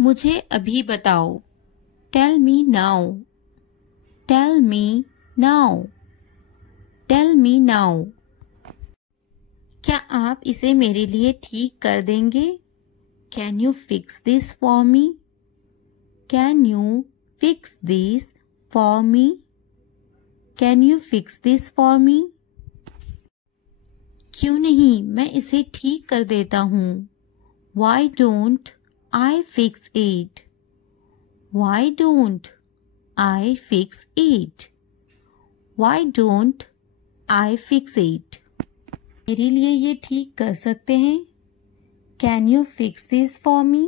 मुझे अभी बताओ। Tell me now. Tell me now. Tell me now. क्या आप इसे मेरे लिए ठीक कर देंगे? Can you fix this for me? Can you fix this for me? Can you fix this for me? क्यों नहीं, मैं इसे ठीक कर देता हूँ। Why don't I fix it? Why don't I fix it? Why don't I fix it? मेरे लिए ये ठीक कर सकते हैं? Can you fix this for me?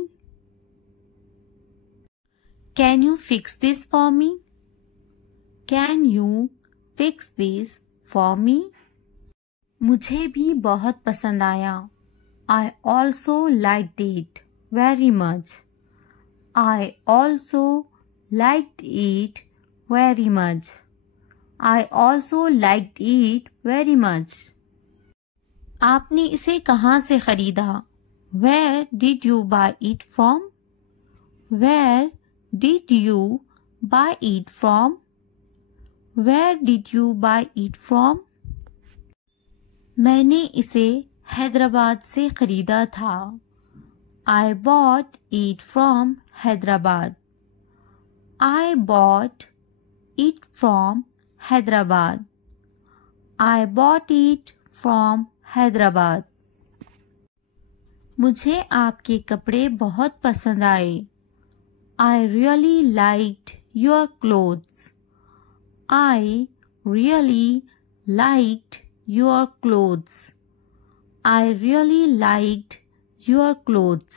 Can you fix this for me? Can you fix this for me? मुझे भी बहुत पसंद आया। I also liked it very much. I also liked it very much. I also liked it very much. आपने इसे कहाँ से खरीदा? Where did you buy it from? Where did you buy it from? Where did you buy it from? मैंने इसे हैदराबाद से खरीदा था। I bought it from Hyderabad. I bought it from Hyderabad. I bought it from Hyderabad. मुझे आपके कपड़े बहुत पसंद आए। I really liked your clothes. I really liked your clothes. I really liked your clothes.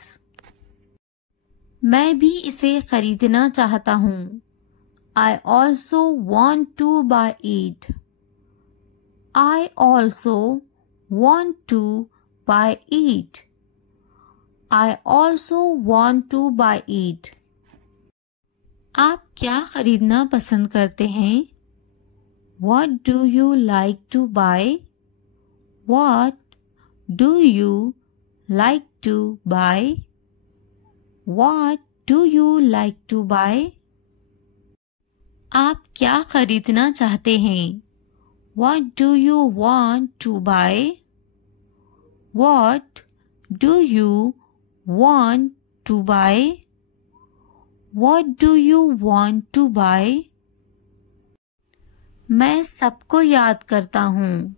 मैं भी इसे खरीदना चाहता हूँ। I also want to buy it. I also want to buy it. I also want to buy it. आप क्या खरीदना पसंद करते हैं? What do you like to buy? What do you like to buy? What do you like to buy? आप क्या खरीदना चाहते हैं? What do you want to buy? What do you want to buy? What do you want to buy? मैं सबको याद करता हूँ।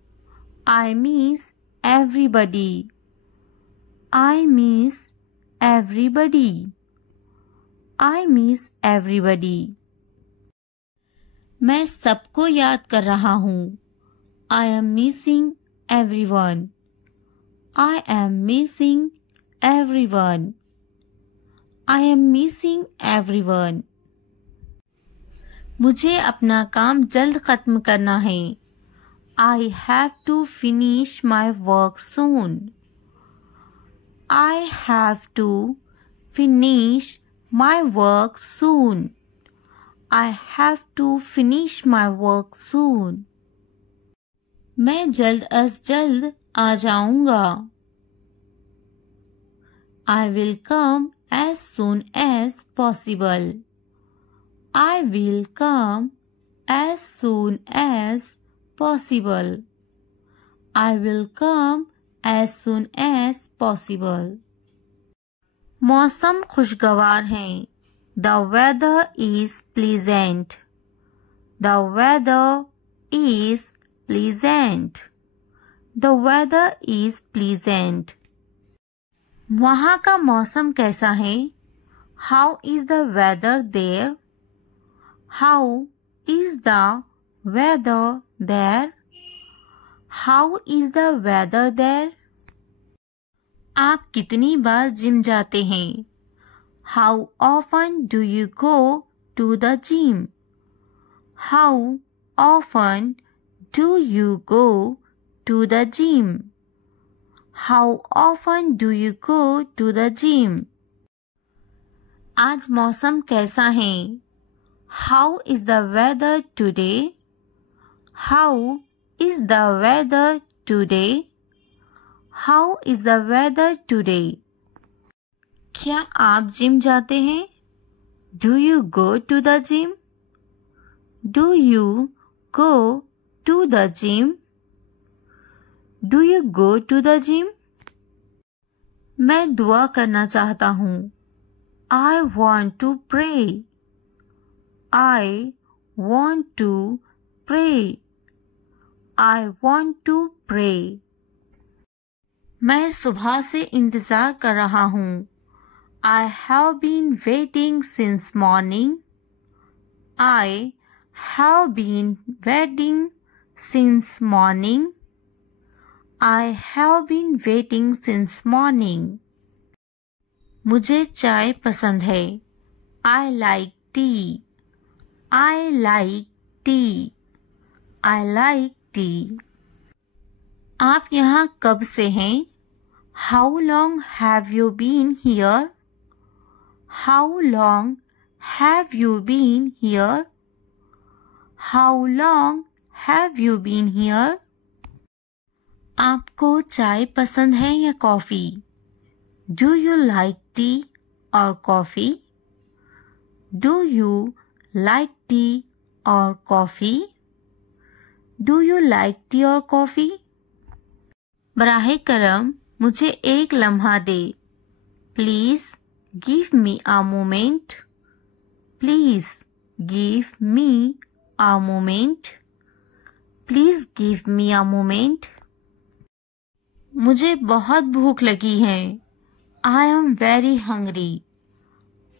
I miss everybody. I miss everybody. I miss everybody. मैं सबको याद कर रहा हूँ। I am missing everyone. I am missing everyone. I am missing everyone. मुझे अपना काम जल्द खत्म करना है। I have to finish my work soon. I have to finish my work soon. I have to finish my work soon. मैं जल्द अज जल्द आ जाऊंगा। I will come as soon as possible. I will come as soon as possible. I will come as soon as possible. मौसम खुशगवार है। The weather is pleasant. The weather is pleasant. The weather is pleasant. वहाँ का मौसम कैसा है? How is the weather there? How is the weather there? How is the weather there? आप कितनी बार gym जाते हैं? How often do you go to the gym? How often do you go to the gym? How often do you go to the gym? आज मौसम कैसा है? How is the weather today? How is the weather today? How is the weather today? क्या आप gym जाते हैं? Do you go to the gym? Do you go to the gym? Do you go to the gym? मैं दुआ करना चाहता हूँ. I want to pray. I want to pray. I want to pray. मैं सुबह से इंतज़ार कर रहा हूँ. I have been waiting since morning. I have been waiting since morning. I have been waiting since morning. मुझे चाय पसंद है. I like tea. I like tea. I like tea. आप यहाँ कब से हैं? How long have you been here? How long have you been here? How long have you been here? आपको चाय पसंद है या coffee? Do you like tea or coffee? Do you like tea or coffee? Do you like tea or coffee? बराहे करम मुझे एक लम्हा दे. Please give me a moment. Please give me a moment. Please give me a moment. मुझे बहुत भूख लगी है. I am very hungry.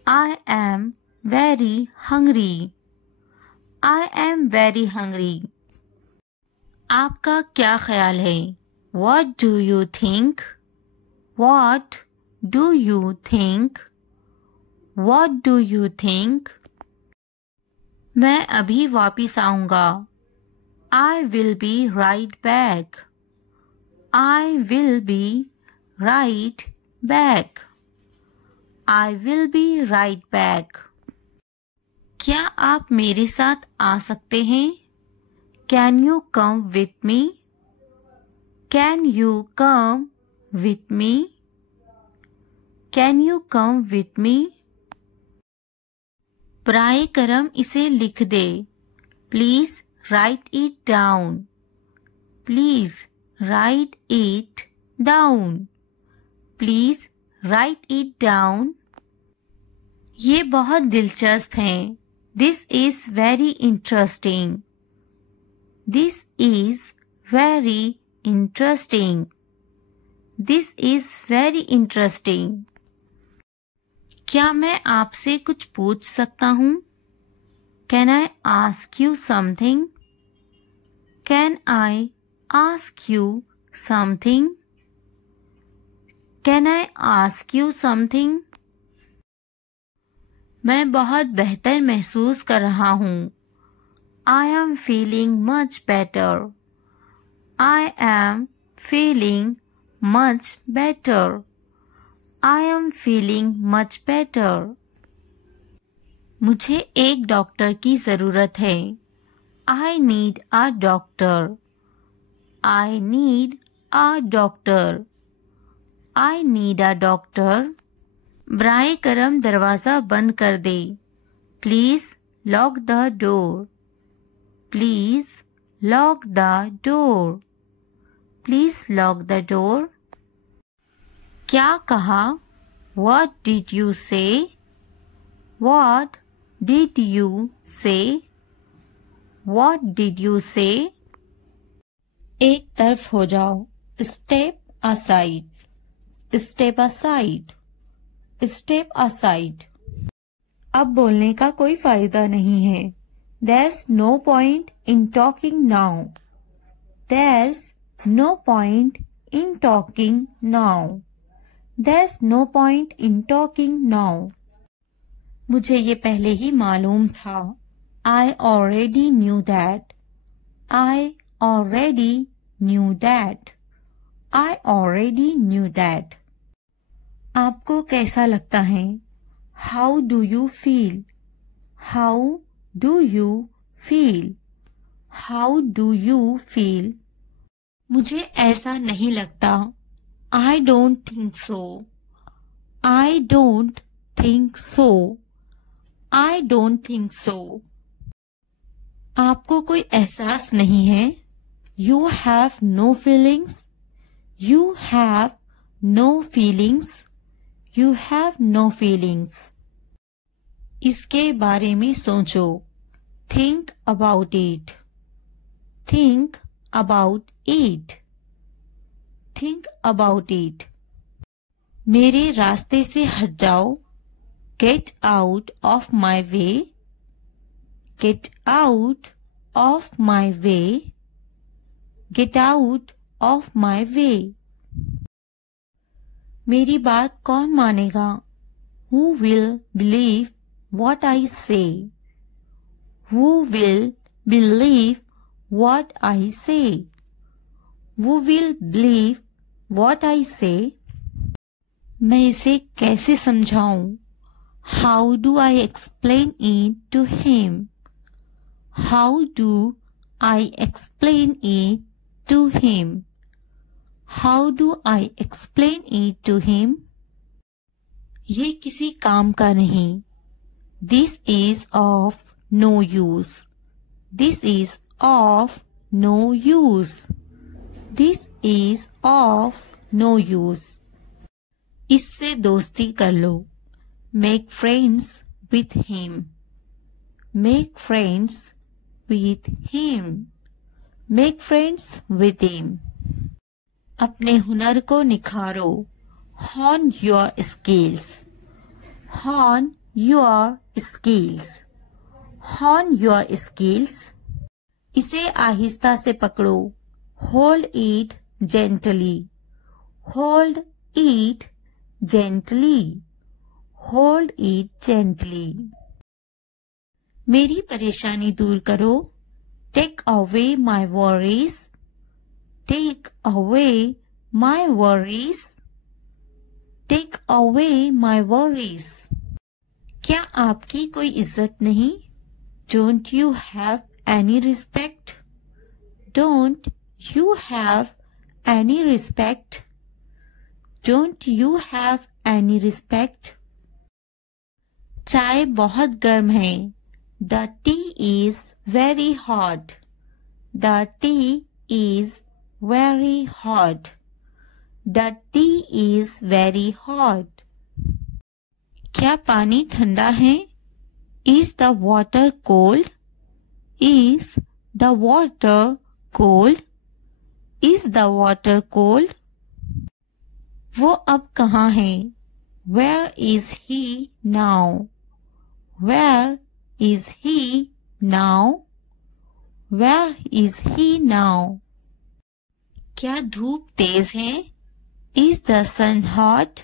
I am very hungry. I am very hungry. आपका क्या ख्याल है? What do you think? What do you think? What do you think? मैं अभी वापिस आऊँगा. I will be right back. I will be right back. I will be right back. क्या आप मेरे साथ आ सकते हैं? Can you come with me? Can you come with me? Can you come with me? बराए करम इसे लिख दे. Please write it down. Please write it down. Please write it down. ये बहुत दिलचस्प है. This is very interesting. This is very interesting. This is very interesting. क्या मैं आपसे कुछ पूछ सकता हूँ? Can I ask you something? Can I ask you something? Can I ask you something? मैं बहुत बेहतर महसूस कर रहा हूँ. I am feeling much better. I am feeling much better. I am feeling much better. मुझे एक डॉक्टर की ज़रूरत है. I need a doctor. I need a doctor. I need a doctor. बराए करम दरवाज़ा बंद कर दे. Please lock the door. Please lock the door. Please lock the door. क्या कहा? What did you say? What did you say? What did you say? एक तरफ हो जाओ. Step aside. Step aside. Step aside. अब बोलने का कोई फायदा नहीं है. There's no point in talking now. There's no point in talking now. There's no point in talking now. मुझे ये पहले ही मालूम था. I already knew that. I already knew that. I already knew that. आपको कैसा लगता है? How do you feel? How do you feel? How do you feel? मुझे ऐसा नहीं लगता. I don't think so. I don't think so. I don't think so. आपको कोई एहसास नहीं है? You have no feelings. You have no feelings. You have no feelings. इसके बारे में सोचो. Think about it. Think about it. Think about it. मेरे रास्ते से हट जाओ. Get out of my way. Get out of my way. Get out of my way. मेरी बात कौन मानेगा? Who will believe what I say? Who will believe what I say? Who will believe what I say? मैं इसे कैसे समझाऊं? How do I explain it to him? How do I explain it to him? How do I explain it to him? ये किसी काम का नहीं. This is of no use. This is of no use. This is of no use. इससे दोस्ती कर लो. Make friends with him. Make friends with him. Make friends with him. अपने हुनर को निखारो. Hone your skills. Hone your skills. Hone your skills. इसे आहिस्ता से पकड़ो. Hold it gently. Hold it gently. Hold it gently. मेरी परेशानी दूर करो. Take away my worries. Take away my worries. Take away my worries. क्या आपकी कोई इज्जत नहीं? Don't you have any respect? Don't you have any respect? Don't you have any respect? चाय बहुत गर्म है. The tea is very hot. The tea is very hot. The tea is very hot. क्या पानी ठंडा है? Is the water cold? Is the water cold? Is the water cold? वो अब कहाँ है? Where is he now? Where is he now? Where is he now? क्या धूप तेज है? Is the sun hot?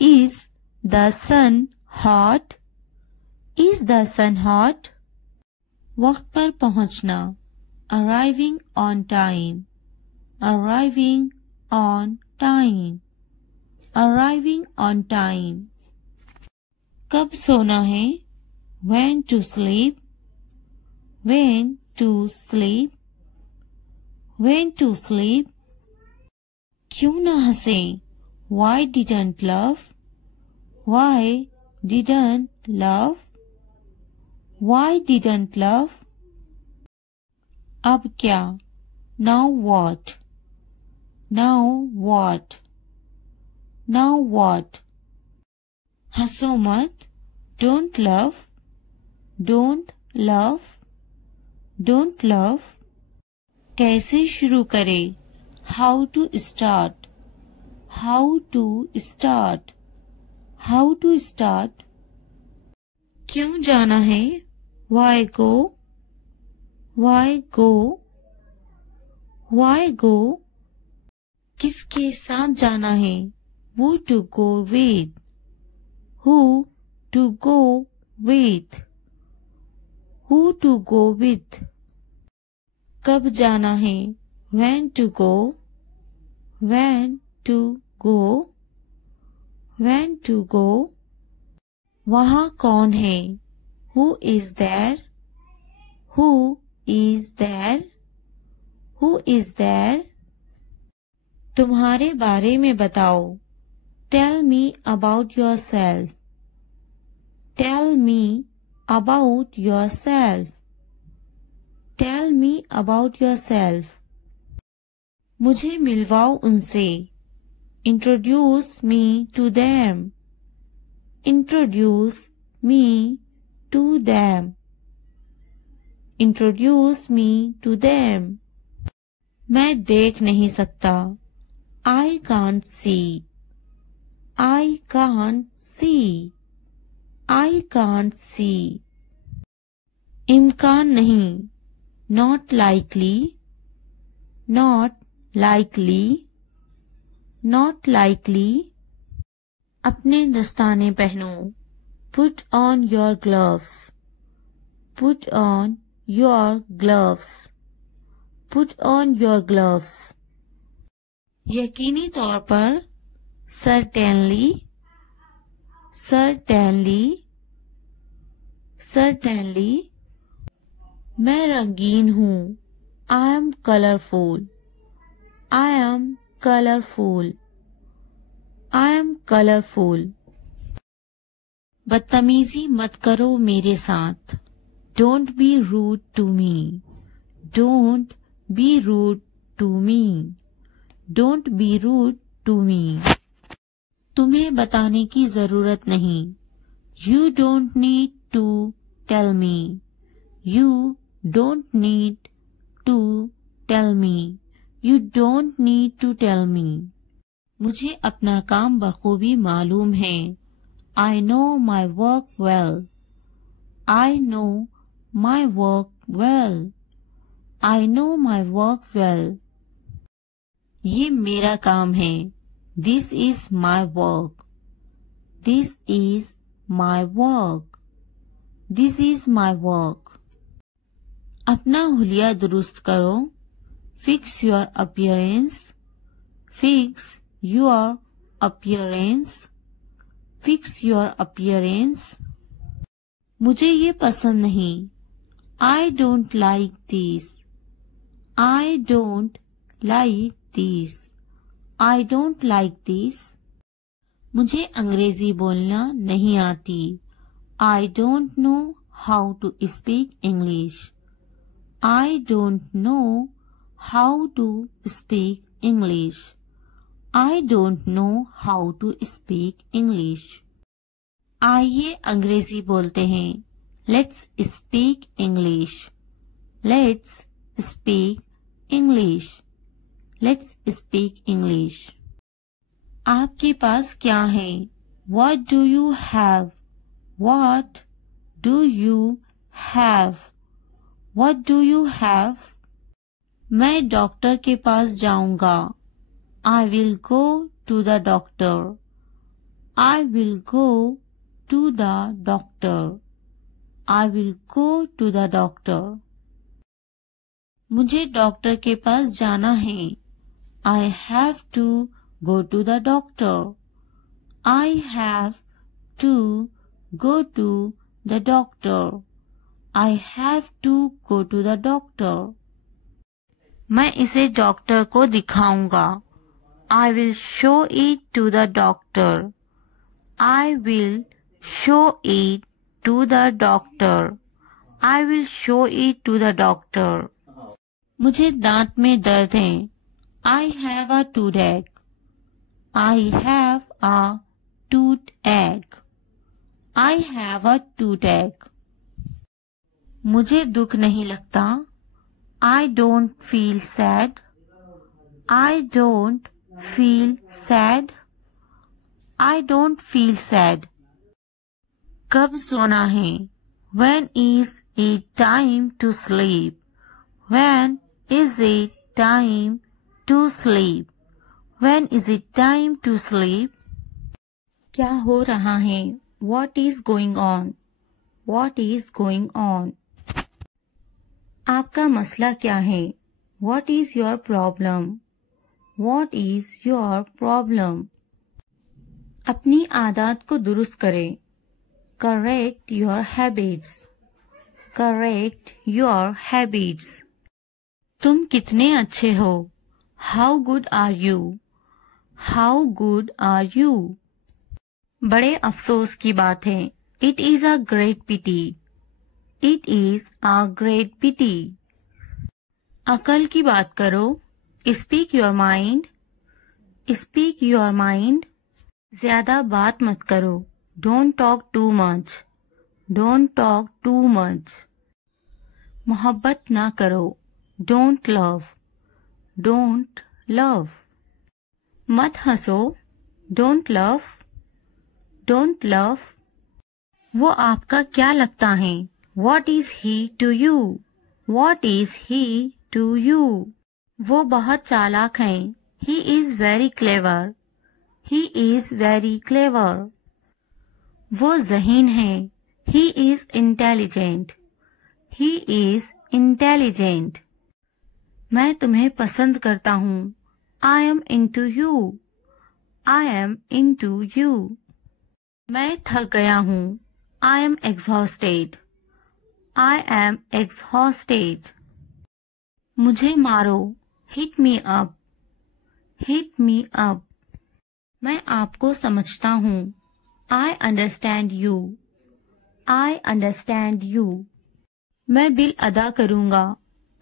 Is the sun hot? Is the sun hot? वक्त पर पहुंचना. Arriving on time. Arriving on time. Arriving on time. कब सोना है? When to sleep. When to sleep. When to sleep. क्यों न हंसे? Why didn't laugh? Why didn't laugh? Why didn't laugh? अब क्या? Now what? Now what? Now what? हंसो मत. Don't laugh. Don't laugh. Don't laugh. कैसे शुरू करें? How to start. How to start. How to start. क्यों जाना है? Why go? Why go? Why go? किसके साथ जाना है? Who to go with? Who to go with? Who to go with? कब जाना है? When to go? When to go? When to go? वहाँ कौन है? Who is there? Who is there? Who is there? तुम्हारे बारे में बताओ. Tell me about yourself. Tell me about yourself. Tell me about yourself. मुझे मिलवाओ उनसे. Introduce me to them. Introduce me to them. Introduce me to them. मैं देख नहीं सकता. I can't see. I can't see. I can't see. इम्कान नहीं. Not likely. Not likely. Not likely. अपने दस्ताने पहनो. Put on your gloves. Put on your gloves. Put on your gloves. यकीनी तौर पर. Certainly. Certainly. Certainly. मैं रंगीन हूँ. I am colorful. I am colorful. I am colorful. बदतमीजी मत करो मेरे साथ. Don't be rude to me. Don't be rude to me. Don't be rude to me. तुम्हें बताने की जरूरत नहीं. You don't need to tell me. You don't need to tell me. You don't need to tell me. मुझे अपना काम बखूबी मालूम है. I know my work well. I know my work well. I know my work well. ये मेरा काम है. This is my work. This is my work. This is my work. अपना हुलिया दुरुस्त करो. Fix your appearance. Fix your appearance. Fix your appearance. मुझे ये पसंद नहीं. I don't like this. I don't like this. I don't like this. मुझे अंग्रेजी बोलना नहीं आती. I don't know how to speak English. I don't know how to speak English. I don't know how to speak English. आइए अंग्रेजी बोलते हैं. Let's speak English. Let's speak English. Let's speak English. आपके पास क्या है? What do you have? What do you have? What do you have? मैं doctor के पास जाऊंगा. I will go to the doctor. I will go to the doctor. I will go to the doctor. मुझे doctor के पास जाना है. I have to go to the doctor. I have to go to the doctor. I have to go to the doctor. मैं इसे doctor को दिखाऊंगा. I will show it to the doctor. I will show it to the doctor. I will show it to the doctor. मुझे दांत में दर्द है. I have a toothache. I have a toothache. I have a toothache. मुझे दुख नहीं लगता. I don't feel sad. I don't feel sad. I don't feel sad. कब सोना है? When is it time to sleep? When is it time to sleep? When is it time to sleep? क्या हो रहा है? What is going on? What is going on? आपका मसला क्या है? What is your problem? What is your problem? अपनी आदत को दुरुस्त करें. Correct your habits. Correct your habits. तुम कितने अच्छे हो? How good are you? How good are you? बड़े अफसोस की बात है। It is a great pity. It is a great pity. अकल की बात करो। Speak your mind. Speak your mind. ज्यादा बात मत करो। Don't talk too much. Don't talk too much. मोहब्बत ना करो। Don't love. Don't love. मत हंसो। Don't love. Don't love. वो आपका क्या लगता है? What is he to you? What is he to you? वो बहुत चालाक हैं। He is very clever. He is very clever. वो ज़हीन है। He is intelligent. He is intelligent. मैं तुम्हें पसंद करता हूँ। I am into you. I am into you. मैं थक गया हूँ। I am exhausted. I am exhausted. मुझे मारो। Hit me up. Hit me up. मैं आपको समझता हूँ। I understand you. I understand you. मैं बिल अदा करूँगा।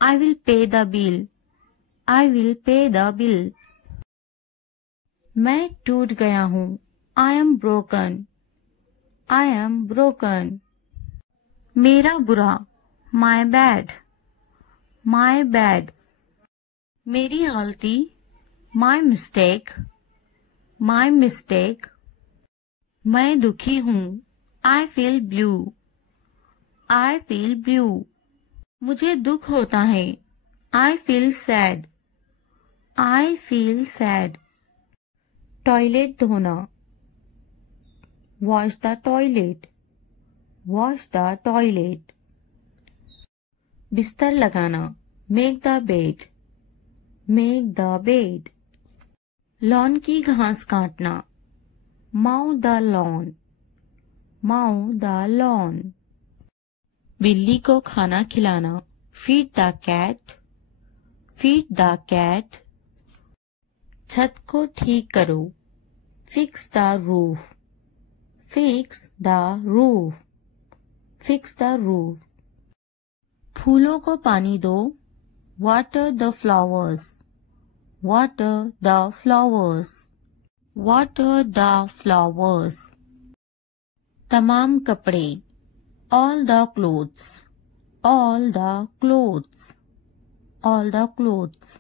I will pay the bill. I will pay the bill. मैं टूट गया हूँ। I am broken. I am broken. मेरा बुरा। My bad. My bad. मेरी गलती। My mistake. My mistake. मैं दुखी हूँ। I feel blue. I feel blue. मुझे दुख होता है। I feel sad. I feel sad. Toilet धोना। Wash the toilet. Wash the toilet. बिस्तर लगाना। Make the bed. Make the bed. Lawn की घास काटना। Mow the lawn. Mow the lawn. बिल्ली को खाना खिलाना। Feed the cat. Feed the cat. छत को ठीक करो। Fix the roof. Fix the roof. Fix the roof. फूलों को पानी दो। Water the flowers. Water the flowers. Water the flowers. तमाम कपड़े। All the clothes. All the clothes. All the clothes.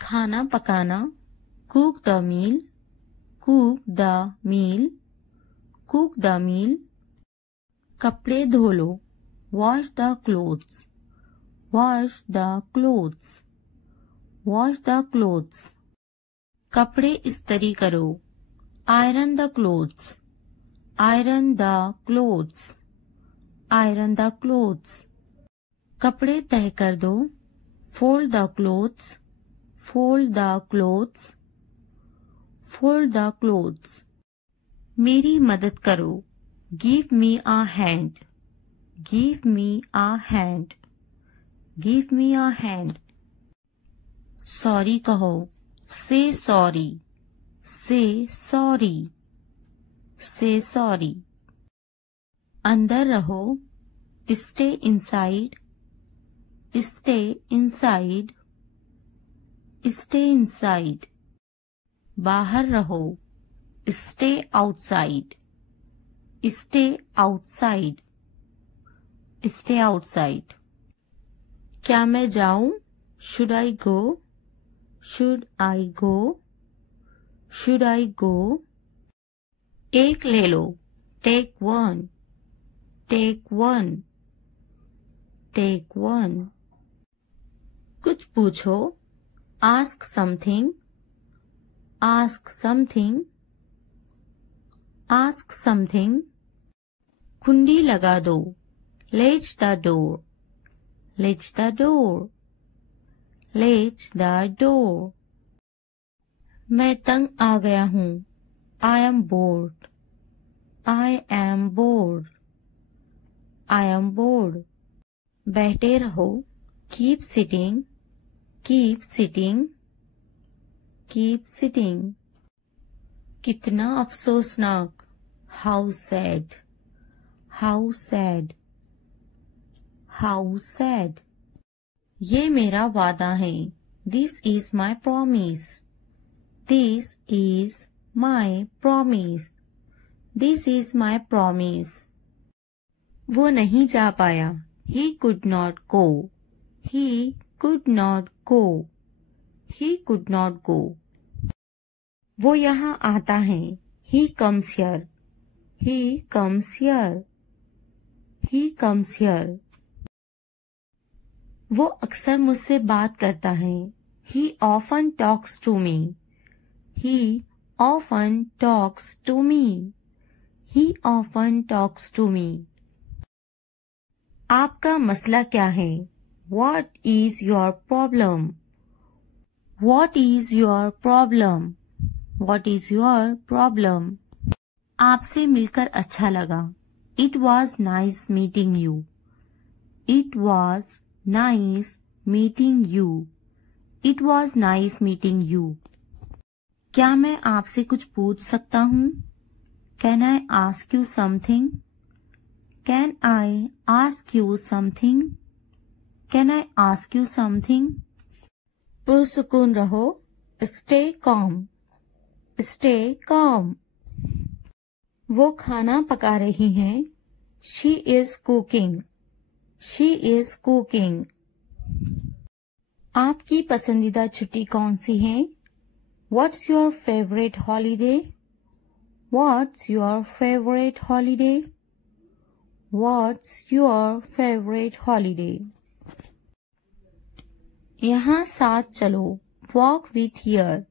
खाना पकाना। Cook the meal. Cook the meal. Cook the meal. कपड़े धो लो। Wash the clothes. Wash the clothes. Wash the clothes. कपड़े इस्त्री करो। Iron the clothes. Iron the clothes. Iron the clothes. कपड़े तह कर दो। Fold the clothes. Fold the clothes. Fold the clothes. मेरी मदद करो। Give me a hand. Give me a hand. Give me a hand. Sorry कहो। Say sorry. Say sorry. Say sorry. अंदर रहो। Stay inside. Stay inside. Stay inside. बाहर रहो। Stay outside. Stay outside. Stay outside. क्या मैं जाऊं? Should I go? Should I go? Should I go? एक ले लो। Take one. Take one. Take one. कुछ पूछो। Ask something. Ask something. Ask something. कुंडी लगा दो। Latch the door. Latch the door. Latch the door. मैं तंग आ गया हूँ। I am bored. I am bored. I am bored. बैठे रहो। Keep sitting. Keep sitting. Keep sitting. कितना अफसोसनाक, how sad, how sad, how sad. ये मेरा वादा है, this is my promise, this is my promise, this is my promise. वो नहीं जा पाया, he could not go, he could not go, he could not go. वो यहाँ आता है, he comes here, he comes here, he comes here. वो अक्सर मुझसे बात करता है, he often talks to me, he often talks to me, he often talks to me. आपका मसला क्या है? What is your problem? What is your problem? What is your problem? आपसे मिलकर अच्छा लगा, It was nice meeting you. It was nice meeting you. It was nice meeting you. क्या मैं आपसे कुछ पूछ सकता हूँ? Can I ask you something? Can I ask you something? Can I ask you something? पुरसुकून रहो, stay calm, stay calm. वो खाना पका रही हैं, she is cooking, she is cooking. आपकी पसंदीदा छुट्टी कौन सी है? What's your favorite holiday? What's your favorite holiday? What's your favorite holiday? यहाँ साथ चलो, walk with here,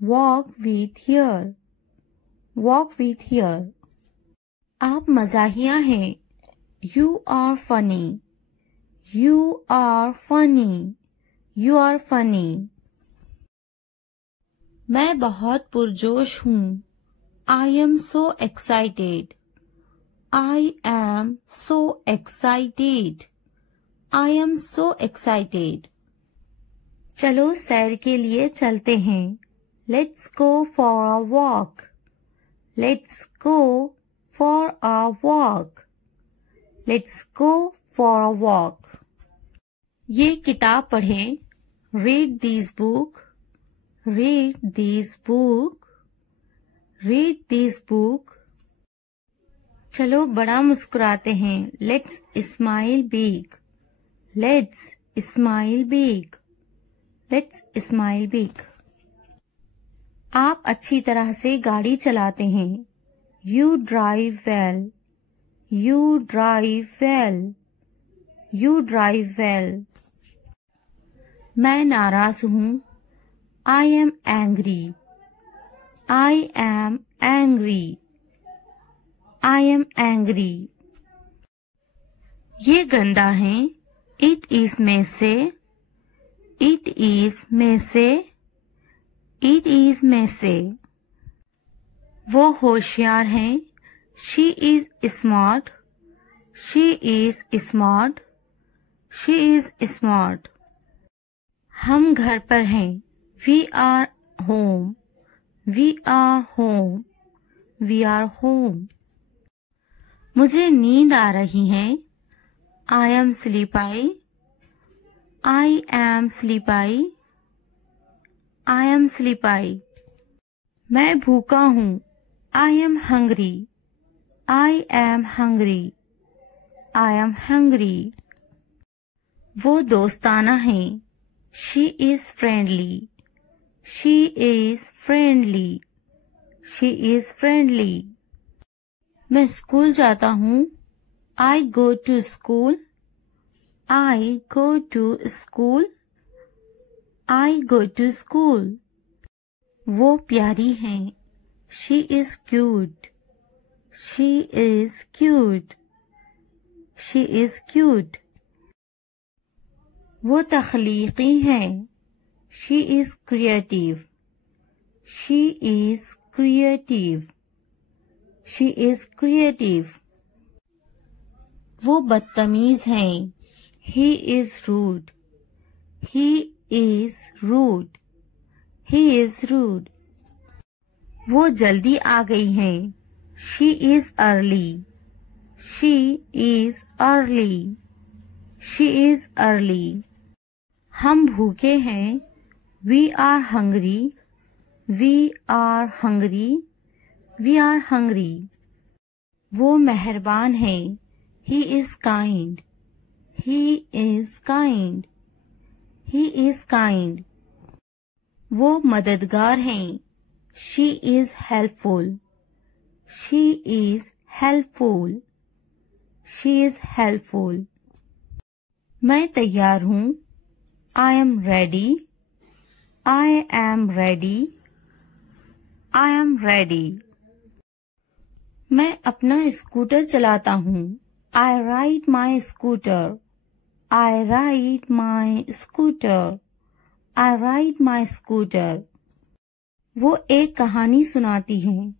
walk with here, walk with here. आप मज़ाहिया हैं, you are funny, you are funny, you are funny. मैं बहुत पुरजोश हूँ, I am so excited, I am so excited, I am so excited. चलो सैर के लिए चलते हैं, Let's go for a walk, Let's go for a walk, Let's go for a walk. ये किताब पढ़ें, Read this book, Read this book, Read this book. चलो बड़ा मुस्कुराते हैं, Let's smile big, Let's smile big, Let's smile big. आप अच्छी तरह से गाड़ी चलाते हैं, You drive well, You drive well, You drive well. मैं नाराज हूँ, I am angry, I am angry, I am angry. ये गंदा है, It is messy, It is messy, It is messy. वो होशियार हैं, She is smart, She is smart, She is smart. हम घर पर हैं, We are home, We are home, We are home. मुझे नींद आ रही है, I am sleepy, I am sleepy, I am sleepy. मैं भूखा हूँ, I am hungry, I am hungry, I am hungry. वो दोस्ताना है, She is friendly, She is friendly, She is friendly. मैं स्कूल जाता हूँ, I go to school, I go to school, I go to school. वो प्यारी हैं, She is cute, She is cute, She is cute. वो तख्लीकी हैं, She is creative, She is creative, She is creative. वो बदतमीज हैं, He is rude, He is rude, He is rude. वो जल्दी आ गई हैं. She is early. She is early. She is early. हम भूखे हैं. We are hungry. We are hungry. We are hungry. वो मेहरबान है. He is kind. He is kind. He is kind. वो मददगार हैं. She is helpful. She is helpful. She is helpful. मैं तैयार हूँ. I am ready. I am ready. I am ready. मैं अपना स्कूटर चलाता हूँ. I ride my scooter. I ride my scooter. I ride my scooter. वो एक कहानी सुनाती हैं.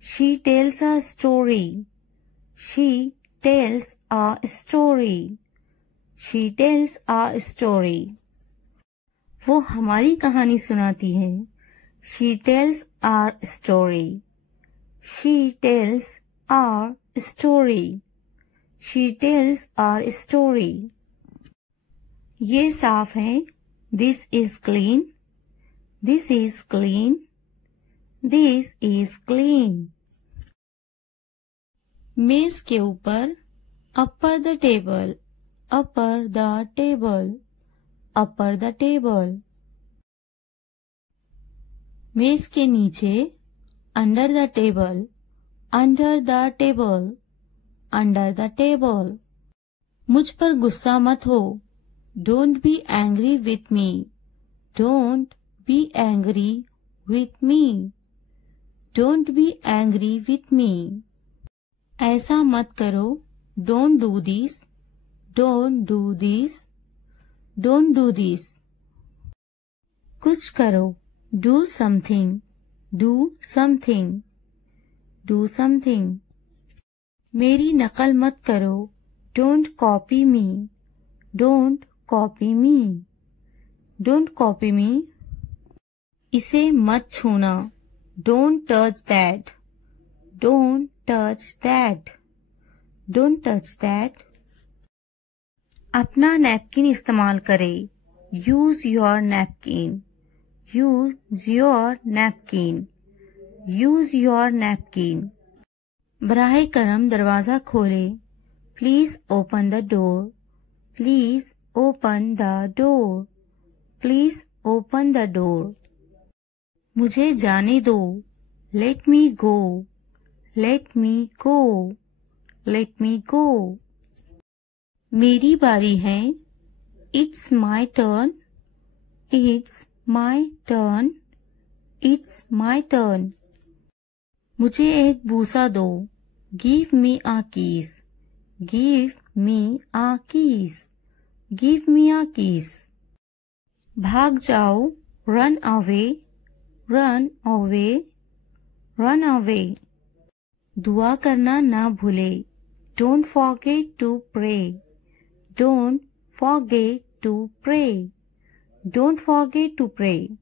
She tells a story. She tells a story. She tells a story. वो हमारी कहानी सुनाती हैं. She tells our story. She tells our story. She tells our story. ये साफ है. This is clean. This is clean. This is clean. मेज के ऊपर. Upper the table. Upper the table. Upper the table. मेज के नीचे. Under the table. Under the table. Under the table. मुझ पर गुस्सा मत हो. Don't be angry with me. Don't be angry with me. Don't be angry with me. ऐसा मत करो. Don't do this. Don't do this. Don't do this. कुछ करो. Do something. Do something. Do something. मेरी नकल मत करो. Don't copy me. Don't copy me. Don't copy me. इसे मत छूना. Don't touch that. Don't touch that. Don't touch that. अपना नैपकिन इस्तेमाल करें. Use your napkin. Use your napkin. Use your napkin. बराहे करम दरवाजा खोलें. Please open the door. Please open the door. Please open the door. मुझे जाने दो. Let me go. Let me go. Let me go. मेरी बारी है. It's my turn. It's my turn. It's my turn. मुझे एक बूसा दो. Give me a kiss. Give me a kiss. Give me a kiss. भाग जाओ. Run away. Run away. Run away. दुआ करना ना भूले. Don't forget to pray. Don't forget to pray. Don't forget to pray.